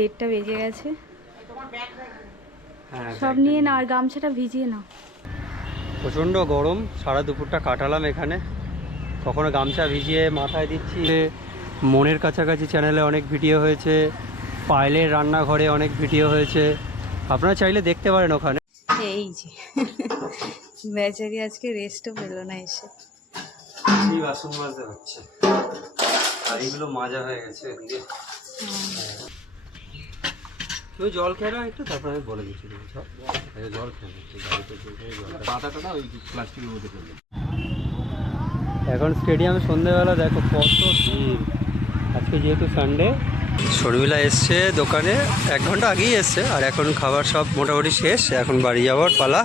দেড়টা বেজে গেছে। হ্যাঁ সব নিয়ে না আর গামছাটা ভিজিয়ে নাও। প্রচণ্ড গরম সারা দুপুরটা কাটালাম এখানে। কখনো গামছা ভিজিয়ে মাথায় দিচ্ছি। মনের কাছাকাছি চ্যানেলে অনেক ভিডিও হয়েছে পায়েলের রান্নাঘরে অনেক ভিডিও হয়েছে। আপনারা চাইলে দেখতে পারেন ওখানে। এই যে বেচারি আজকে রেস্টও পেল না এসে। বাসন মাজতে হচ্ছে। আর এইগুলো মাজা হয়ে গেছে এদিকে। তুমি জল খেয়ে নাও একটু তারপরে আমি বলে দিচ্ছি তুমি সব। জল খেয়ে নাও, একটু গাড়িতে বসে জলটা। পাতাটা না ওই প্লাস্টিকের মধ্যে করলে এখন স্টেডিয়ামে সন্ধ্যেবেলা দেখো কত ভিড়। আজকে যেহেতু সানডে শর্মিলা এসছে দোকানে এক ঘণ্টা আগেই এসছে আর এখন খাবার সব মোটামুটি শেষ এখন বাড়ি যাওয়ার পালা।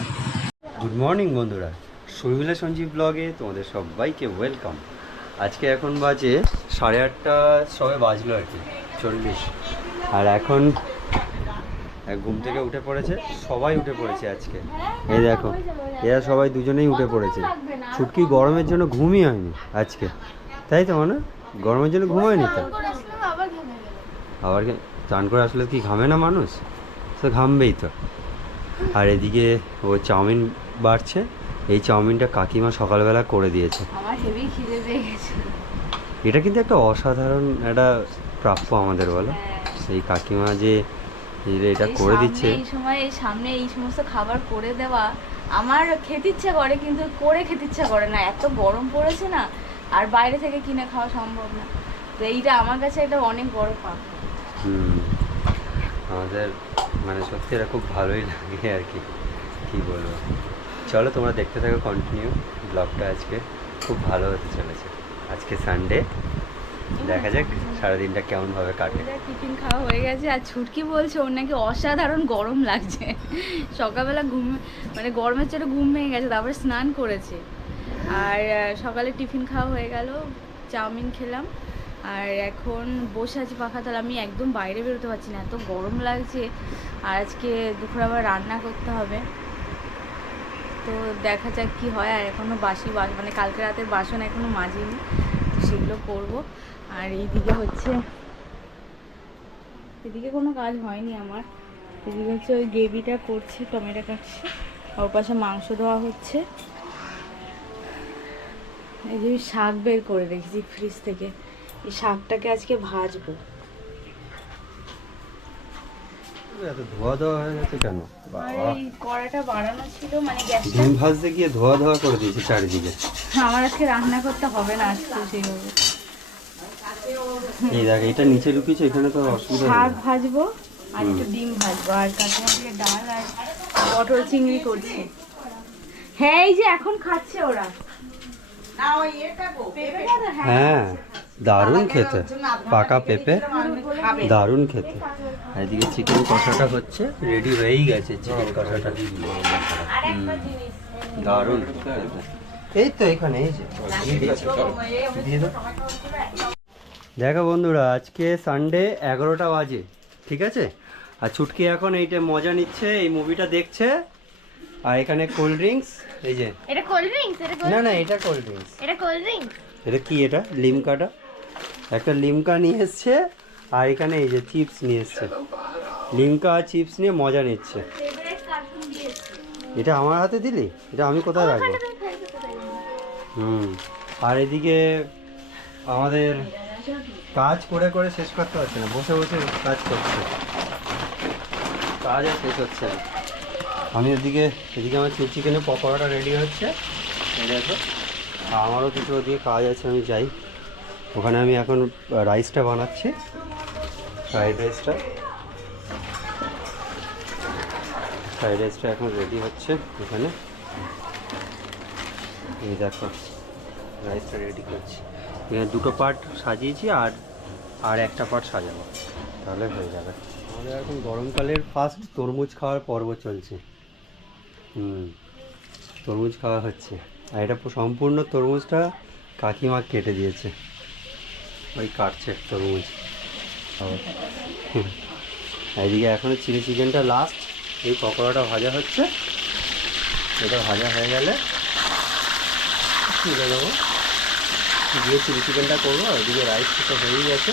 গুড মর্নিং বন্ধুরা। শর্মিলা সঞ্জীব ব্লগে তোমাদের সবাইকে ওয়েলকাম আজকে এখন বাজে সাড়ে আটটা সবে বাজলো আর কি চল্লিশ। আর এখন ঘুম থেকে উঠে পড়েছে সবাই উঠে পড়েছে আজকে। এই দেখো এরা সবাই দুজনেই উঠে পড়েছে। ছুটকি গরমের জন্য ঘুমই হয়নি আজকে। তাই তো মানে? গরমের জন্য ঘুম হয়নি তো? আবার চান করে আসলে কি ঘামে না মানুষ? তো ঘামবেই তো। আর এদিকে ও চাউমিন বাড়ছে এই চাউমিনটা কাকিমা সকালবেলা করে দিয়েছে। এটা কিন্তু একটা অসাধারণ একটা প্রাপ্য আমাদের বলো? সেই কাকিমা যে এটা করে দিচ্ছে। এই সময় এই সামনে এই সমস্ত খাবার করে দেওয়া আমার খেতে ইচ্ছা করে কিন্তু করে খেতে ইচ্ছা করে না। এত গরম পড়েছে না আর বাইরে থেকে কিনে খাওয়া সম্ভব না। তো এইটা আমার কাছে এটা অনেক বড় পাপ। হুম আমাদের মানে সত্যি এটা খুব ভালোই লাগে আর কি কী বলব। চলো তোমরা দেখতে থাকো কন্টিনিউ ব্লগটা আজকে। খুব ভালো হতে চলেছে। আজকে সানডে দেখা যাক, সারাদিনটা কেমনভাবে কাটে। আমাদের টিফিন খাওয়া হয়ে গেছে, আর ছুটকি বলছে ওর নাকি অসাধারণ গরম লাগছে। সকালবেলা ঘুম মানে গরমের চোটে ঘুম ভেঙে গেছে, তারপরে স্নান করেছে। আর সকালে টিফিন খাওয়া হয়ে গেল, চাউমিন খেলাম। আর এখন বসে আছি পাখা তাহলে আমি একদম বাইরে বেরোতে পারছি না, এত গরম লাগছে। আর আজকে দুপুর আবার রান্না করতে হবে। তো দেখা যাক কি হয়, আর এখনও বাসি মানে কালকে রাতের বাসন এখনও মাজিনি সেগুলো করব। আর এইদিকে হচ্ছে এদিকে কোনো কাজ হয়নি আমার। এদিকে হচ্ছে ওই গ্রেভিটা করছে টমেটো কাটছে। আর ওর পাশে মাংস দেওয়া হচ্ছে। এই যে শাক বের করে রেখেছি ফ্রিজ থেকে। এই শাকটাকে আজকে ভাজবো। ধোয়া ধোয়া হয়ে গেছে কেন? কড়াটা বাড়ানো ছিল মানে গ্যাসটা। ডিম ভাজতে গিয়ে ধোয়া ধোয়া করে দিয়েছে চারিদিকে। আমার আজকে রান্না করতে হবে না আজকে সেইভাবে। এই দেখ এটা নিচে লুকিয়েছে এখানে তো অসুবিধা শাক ভাজবো আর একটু ডিম ভাজবো আর দিয়ে ডাল আর পটল চিংড়ি করছে হ্যাঁ এই যে এখন খাচ্ছে ওরা হ্যাঁ দারুণ খেতে পাকা পেঁপে দারুণ খেতে এদিকে চিকেন কষাটা হচ্ছে রেডি হয়েই গেছে চিকেন কষাটা দারুণ এই তো এখানে এই যে দিয়ে দাও। দেখো বন্ধুরা আজকে সানডে এগারোটা বাজে ঠিক আছে? আর ছুটকি এখন এইটা মজা নিচ্ছে এই মুভিটা দেখছে আর এখানে কোল্ড ড্রিঙ্কস এই যে। এটা কোল্ড ড্রিঙ্কস এটা না না এটা কোল্ড ড্রিঙ্কস এটা কোল্ড ড্রিঙ্কস এটা কি এটা? লিমকাটা একটা লিমকা নিয়ে এসছে আর এখানে এই যে চিপস নিয়ে এসছে। লিমকা আর চিপস নিয়ে মজা নিচ্ছে। এটা আমার হাতে দিলি? এটা আমি কোথায় রাখব? হুম। আর এদিকে আমাদের কাজ করে করে শেষ করতে হচ্ছে না। বসে বসে কাজ করছে। কাজ আর শেষ হচ্ছে না। আমি এদিকে এদিকে আমার চিকেনের পকোড়াটা রেডি হচ্ছে। আমারও কিছু ওদিকে কাজ আছে, আমি যাই। ওখানে আমি এখন রাইসটা বানাচ্ছি। ফ্রাইড রাইসটা ফ্রাইড রাইসটা এখন রেডি হচ্ছে ওখানে। দেখো রাইসটা রেডি করছি। এখানে দুটো পার্ট সাজিয়েছি আর আর একটা পার্ট সাজাবো। তাহলে হয়ে যাবে। আমাদের এখন গরমকালের ফার্স্ট তরমুজ খাওয়ার পর্ব চলছে। হুম, তরমুজ খাওয়া হচ্ছে। আর এটা সম্পূর্ণ তরমুজটা কাকিমা কেটে দিয়েছে। ওই কাটছে তরমুজ। হুম। আর এদিকে এখনও চিলি চিকেনটা লাস্ট এই পকোড়াটা ভাজা হচ্ছে। এটা ভাজা হয়ে গেলে, তুলে দেবো দিয়ে চিলি চিকেনটা করব আর এদিকে রাইস তো হয়েই গেছে।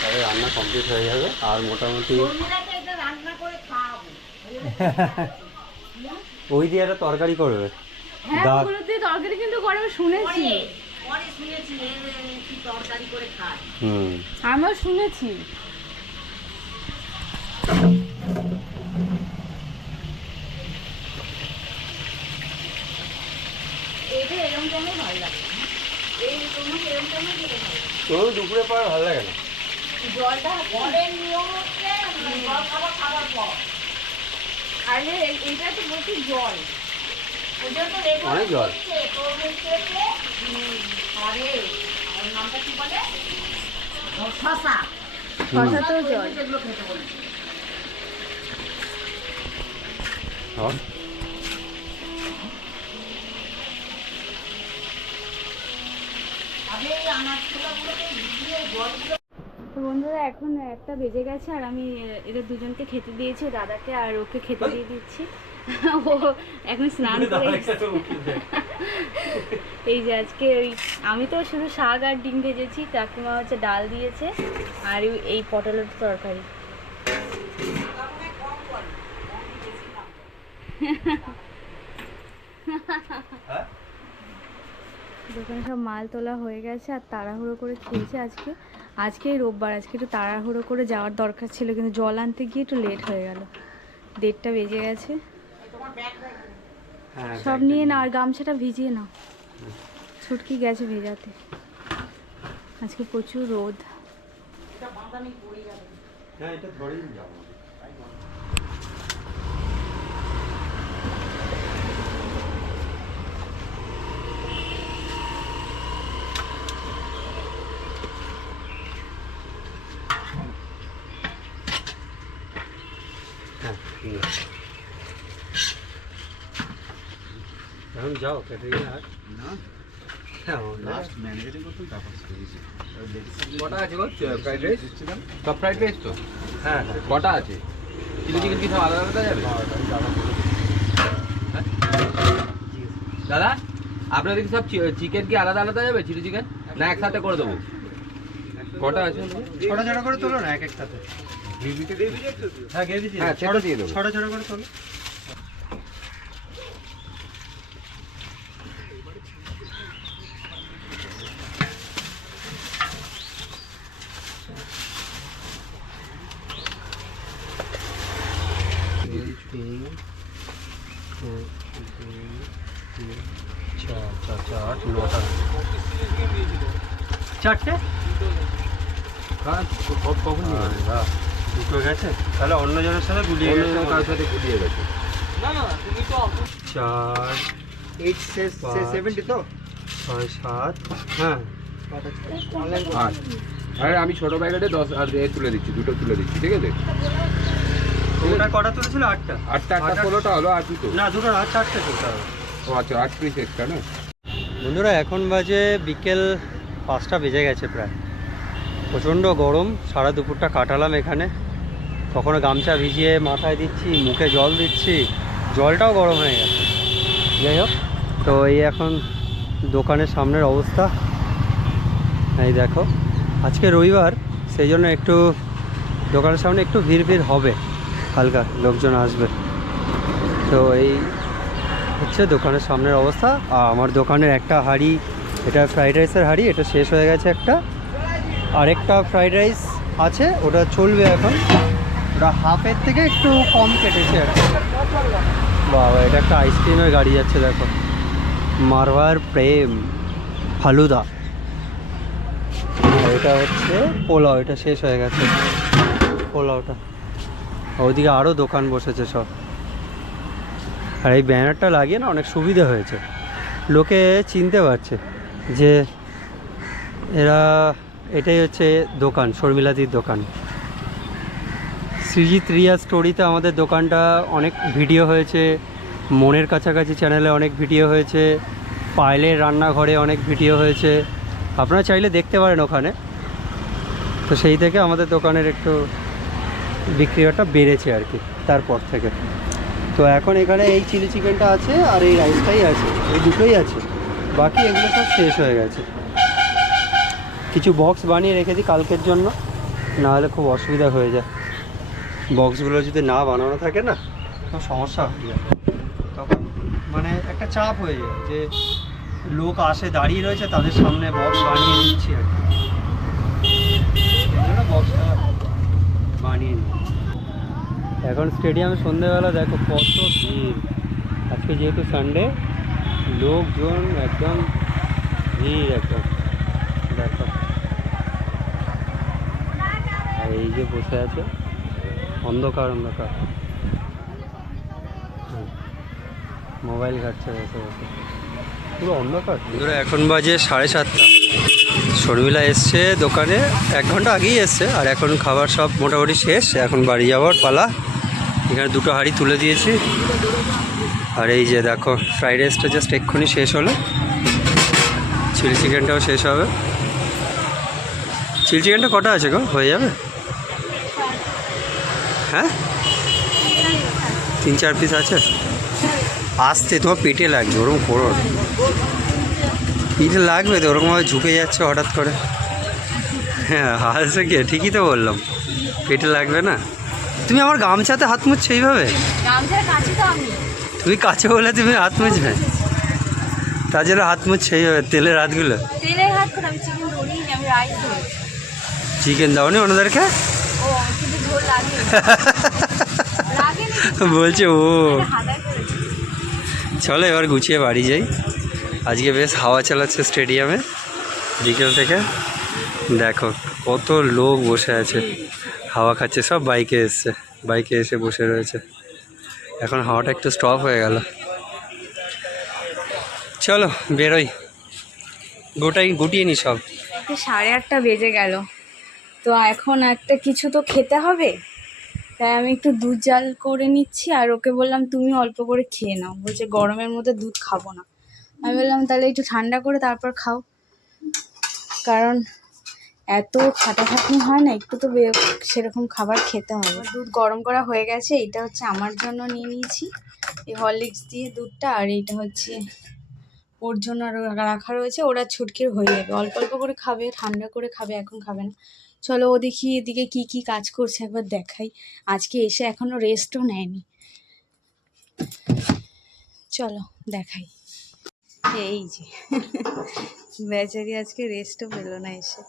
তবে রান্না কমপ্লিট হয়ে যাবে আর মোটামুটি ওই দিয়ে একটা তরকারি করবে। হ্যাঁ দিয়ে তরকারি কিন্তু করে আমি শুনেছি হুম। আমিও শুনেছি। এটা এরকম টাইমে ভালো লাগে এই তোমাকে এরকম টাইমে খেতে ভালো লাগে। তো দুপুরে পর ভালো লাগে না? জলটা পরের নিয়ম হচ্ছে জল খাবার খাবার পর। আরে এইটা তো বলছি জল। অনেক জল। শশা। তো জল। হ্যাঁ। তো বন্ধুরা এখন একটা বেজে গেছে আর আমি এদের দুজনকে খেতে দিয়েছি দাদাকে আর ওকে খেতে দিয়ে দিচ্ছি। ও এখন স্নান করে এসেছে। এই যে আজকে ওই আমি তো শুধু শাক আর ডিম ভেজেছি কাকিমা হচ্ছে ডাল দিয়েছে আর এই- এই পটলের তরকারি। দোকানে সব মাল তোলা হয়ে গেছে আর তাড়াহুড়ো করে খেয়েছে আজকে। আজকে রোববার আজকে একটু তাড়াহুড়ো করে যাওয়ার দরকার ছিল কিন্তু জল আনতে গিয়ে একটু লেট হয়ে গেল। দেড়টা বেজে গেছে। হ্যাঁ সব নিয়ে না আর গামছাটা ভিজিয়ে নাও। ছুটকি গেছে ভেজাতে। আজকে প্রচুর রোদ। হ্যাঁ এটা ধরেই যাব হ্যাঁ ঠিক আছে এখন যাও ক্যাটারিং আর না। হ্যাঁ লাস্ট ম্যানেজারিং করতাম তারপর সেরেছি কটা আছে গো ফ্রাইড রাইস? সব ফ্রাইড রাইস তো? হ্যাঁ হ্যাঁ। কটা আছে? চিলি চিকেন কি সব আলাদা আলাদা যাবে? হ্যাঁ? দাদা আপনাদের কি সব চিকেন কি আলাদা আলাদা যাবে চিলি চিকেন? না একসাথে করে দেবো। কটা আছে ছটা ছটা করে তোলো না এক একসাথে গ্রেভিতে দিয়ে দিয়েছি তো? হ্যাঁ গ্রেভি দিয়ে করে চারটে? হ্যাঁ কখন দুটো গেছে। তাহলে অন্য জনের সাথে গুলিয়ে গেছে জনের কারোর সাথে গুলিয়ে গেছে। চার এইট। সেভেন্টি তো? ছয় সাত হ্যাঁ। আট আরে আমি ছোট প্যাকেটে দশ আর তুলে দিচ্ছি দুটো তুলে দিচ্ছি ঠিক আছে? ওটা কটা তুলেছিল? আটটা। আটটা আটটা আটটা- ষোলোটা হলো আর দুটো না দুটো ও আচ্ছা আট পিস এক্সট্রা না? বন্ধুরা এখন বাজে বিকেল পাঁচটা বেজে গেছে প্রায়। প্রচণ্ড গরম সারা দুপুরটা কাটালাম এখানে। কখনো গামছা ভিজিয়ে মাথায় দিচ্ছি মুখে জল দিচ্ছি। জলটাও গরম হয়ে গেছে। যাই হোক তো এই এখন দোকানের সামনের অবস্থা। এই দেখো আজকে রবিবার সেই জন্য একটু দোকানের সামনে একটু ভিড় ভিড় হবে। হালকা লোকজন আসবে। তো এই হচ্ছে দোকানের সামনের অবস্থা। আর আমার দোকানের একটা হাঁড়ি, এটা ফ্রাইড রাইসের হাঁড়ি, এটা শেষ হয়ে গেছে একটা। আরেকটা ফ্রাইড রাইস আছে, ওটা চলবে এখন। ওটা হাফের থেকে একটু কম কেটেছে আর বাবা, এটা একটা আইসক্রিমের গাড়ি যাচ্ছে, দেখো। মারওয়ার প্রেম, ফালুদা। এটা হচ্ছে পোলাও, এটা শেষ হয়ে গেছে। পোলাওটা। ওইদিকে আরও দোকান বসেছে সব। আর এই ব্যানারটা লাগিয়ে না অনেক সুবিধা হয়েছে। লোকে চিনতে পারছে যে এরা এটাই হচ্ছে দোকান, শর্মিলাদির দোকান। সৃজিত রিয়া স্টোরিতে আমাদের দোকানটা অনেক ভিডিও হয়েছে, মনের কাছাকাছি চ্যানেলে অনেক ভিডিও হয়েছে, পায়েলের রান্নাঘরে অনেক ভিডিও হয়েছে। আপনারা চাইলে দেখতে পারেন ওখানে। তো সেই থেকে আমাদের দোকানের একটু বিক্রিয়াটা বেড়েছে আর কি, তারপর থেকে। তো এখন এখানে এই চিলি চিকেনটা আছে আর এই রাইসটাই আছে, এই দুটোই আছে। বাকি এগুলো সব শেষ হয়ে গেছে। কিছু বক্স বানিয়ে রেখে দিই কালকের জন্য না হলে খুব অসুবিধা হয়ে যায়। বক্সগুলো যদি না বানানো থাকে না, তো সমস্যা হয়ে যায়। তখন মানে একটা চাপ হয়ে যায় যে লোক আসে, দাঁড়িয়ে রয়েছে, তাদের সামনে বক্স বানিয়ে দিচ্ছি আর কি সেই জন্য বক্সটা বানিয়ে নিই। এখন স্টেডিয়ামে সন্ধেবেলা দেখো কত ভিড়। আজকে যেহেতু সানডে লোকজন একদম ভিড় একদম। দেখো। আর এই যে বসে আছে, অন্ধকার অন্ধকার। হুম। মোবাইল ঘাটছে বসে বসে। পুরো অন্ধকার। এখন বাজে সাড়ে সাতটা। শর্মিলা এসছে দোকানে, এক ঘণ্টা আগেই এসছে, আর এখন খাবার সব মোটামুটি শেষ, এখন বাড়ি যাওয়ার পালা। এখানে দুটো হাঁড়ি তুলে দিয়েছি। আর এই যে দেখো, ফ্রাইড রাইসটা জাস্ট এক্ষুনি শেষ হলো। চিলি চিকেনটাও শেষ হবে। চিলি চিকেনটা কটা আছে গো? হয়ে যাবে? হ্যাঁ? তিন চার পিস আছে? আসতে, তোমার পেটে লাগবে ওরকম করো না। পিঠে লাগবে তো? ওরকমভাবে ঝুঁকে যাচ্ছে হঠাৎ করে। হ্যাঁ হাসছে কে? ঠিকই তো বললাম। পেটে লাগবে না? তুমি আমার গামছাতে হাত মুছছো এইভাবে? তুমি কাছে বলে তুমি হাত মুছবে? তার জন্য হাত মুছছে এইভাবে তেলের হাতগুলো? চিকেন চিকেন দাওনি ওনাদেরকে বলছে ও। চলো এবার গুছিয়ে বাড়ি যাই। আজকে বেশ হাওয়া চালাচ্ছে স্টেডিয়ামে, বিকেল থেকে। দেখো, কত লোক বসে আছে। হাওয়া খাচ্ছে, সব বাইকে এসছে, বাইকে এসে বসে রয়েছে। এখন হাওয়াটা একটু স্টপ হয়ে গেল। চলো, বেরোই। গোটাই, গুটিয়ে নি সব। সাড়ে আটটা বেজে গেল। তো এখন একটা কিছু তো খেতে হবে। তাই আমি একটু দুধ জাল করে নিচ্ছি, আর ওকে বললাম, তুমি অল্প করে খেয়ে নাও। বলছে, গরমের মধ্যে দুধ খাব না। আমি বললাম, তাহলে একটু ঠান্ডা করে তারপর খাও। কারণ এত খাটাখাটনি হয় না, একটু তো সেরকম খাবার খেতে হবে। দুধ গরম করা হয়ে গেছে এটা হচ্ছে আমার জন্য নিয়ে নিয়েছি। এই হরলিক্স দিয়ে দুধটা আর এইটা হচ্ছে ওর জন্য আরও রাখা রয়েছে। ওরা ছুটকির হয়ে যাবে। অল্প অল্প করে খাবে, ঠান্ডা করে খাবে, এখন খাবে না। চলো ও দেখি এদিকে কি কি কাজ করছে, একবার দেখাই। আজকে এসে এখনও রেস্টও নেয়নি। চলো, দেখাই। এই যে। বেচারি আজকে রেস্টও পেল না এসে।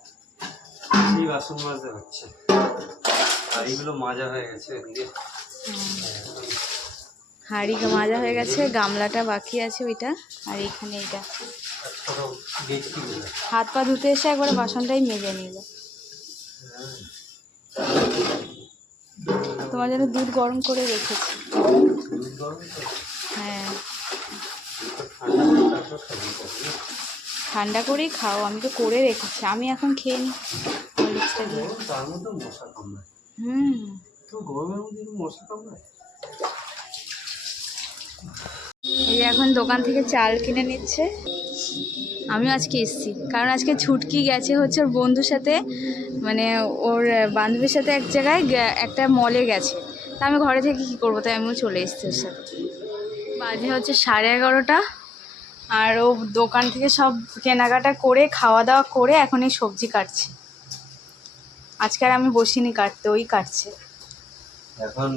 এই বাসন মাজতে হচ্ছে। আর এইগুলো মাজা হয়ে গেছে হাঁড়ি মাজা হয়ে গেছে গামলাটা বাকি আছে ওইটা আর এখানে ডেকচিগুলো হাত পা ধুতে এসে একবারে বাসনটাই মেজে নিল। তোমার জন্য দুধ গরম করে রেখেছি। হ্যাঁ। ঠান্ডা করেই খাও আমি তো করে রেখেছি। আমি এখন খেয়ে নিই হরলিক্সটা দিয়ে। তার মধ্যে মশা কামড়ায়। হুম। তো গরমের মধ্যে মশা কামড়ায়? এই যে এখন দোকান থেকে চাল কিনে নিচ্ছে। আমিও আজকে এসেছি। কারণ আজকে ছুটকি গেছে হচ্ছে ওর বন্ধুর সাথে। মানে ওর বান্ধবীর সাথে এক জায়গায় একটা মলে গেছে। তা আমি ঘরে থেকে কী করব? তাই আমিও চলে এসেছি ওর সাথে। বাজে হচ্ছে সাড়ে এগারোটা। আর ও দোকান থেকে সব কেনাকাটা করে খাওয়া দাওয়া করে এখন এই সবজি কাটছে। আজকে আর আমি বসিনি কাটতে ওই কাটছে। এখন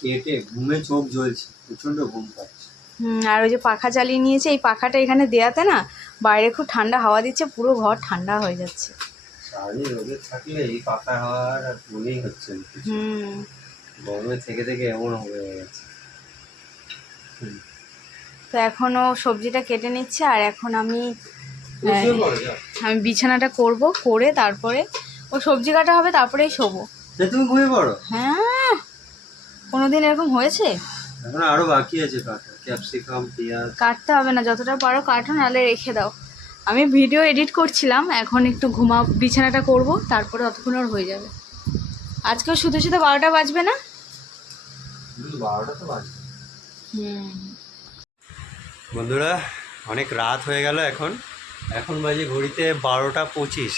কেটে ঘুমে চোখ জ্বলছে প্রচণ্ড ঘুম পাচ্ছে। হুম আর ওই যে পাখা চালিয়ে নিয়েছে এই পাখাটা এখানে দেয়াতে না বাইরে খুব ঠান্ডা হাওয়া দিচ্ছে পুরো ঘর ঠান্ডা হয়ে যাচ্ছে। রোদে থাকলে এই পাকা হওয়ার মনেই হচ্ছে হুম। গরমে থেকে থেকে এমন হয়ে গেছে। তো এখনও সবজিটা কেটে নিচ্ছে আর এখন আমি হ্যাঁ। আমি বিছানাটা করব করে তারপরে ও সবজি কাটা হবে তারপরেই শোবো। তুমি ঘুমিয়ে পড়ো? হ্যাঁ কোনোদিন এরকম হয়েছে? এখন আরও বাকি আছে কাটা ক্যাপসিকাম পেঁয়াজ। কাটতে হবে না যতটা পারো কাটো নাহলে রেখে দাও। আমি ভিডিও এডিট করছিলাম এখন একটু ঘুমা বিছানাটা করব তারপরে ততক্ষণ ওর হয়ে যাবে। আজকেও শুধু শুধু বারোটা বাজবে না? বারোটা তো বাজে হুম। বন্ধুরা, অনেক রাত হয়ে গেল এখন। এখন বাজে ঘড়িতে বারোটা পঁচিশ।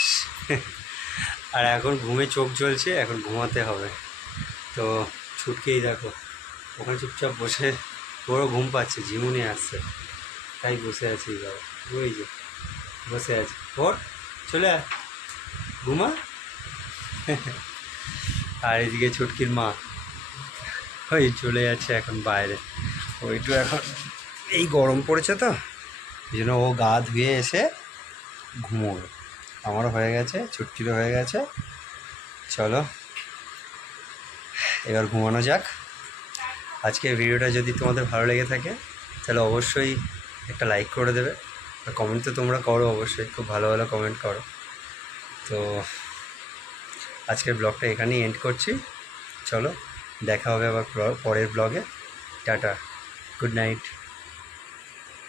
আর এখন ঘুমে চোখ জ্বলছে, এখন ঘুমাতে হবে। তো ছুটকেই দেখো, ওখানে চুপচাপ বসে বড় ঘুম পাচ্ছে ঝিমুনি আসছে। তাই বসে আছি বাবা ওই যে, বসে আছি। ওর, চলে আয়। ঘুমা। আর এদিকে ছুটকির মা, ওই চলে যাচ্ছে এখন বাইরে। ওইটু এখন এই গরম পড়েছে তো, এই জন্য ও গা ধুয়ে এসে ঘুমোবে আমারও হয়ে গেছে ছুটকিরও হয়ে গেছে। চলো, এবার ঘুমানো যাক। আজকের ভিডিওটা যদি তোমাদের ভালো লেগে থাকে, তাহলে অবশ্যই একটা লাইক করে দেবে। আর কমেন্ট তো তোমরা করো অবশ্যই, খুব ভালো ভালো কমেন্ট করো। তো আজকের ব্লগটা এখানেই এন্ড করছি। চলো, দেখা হবে আবার পরের ব্লগে। Tata good night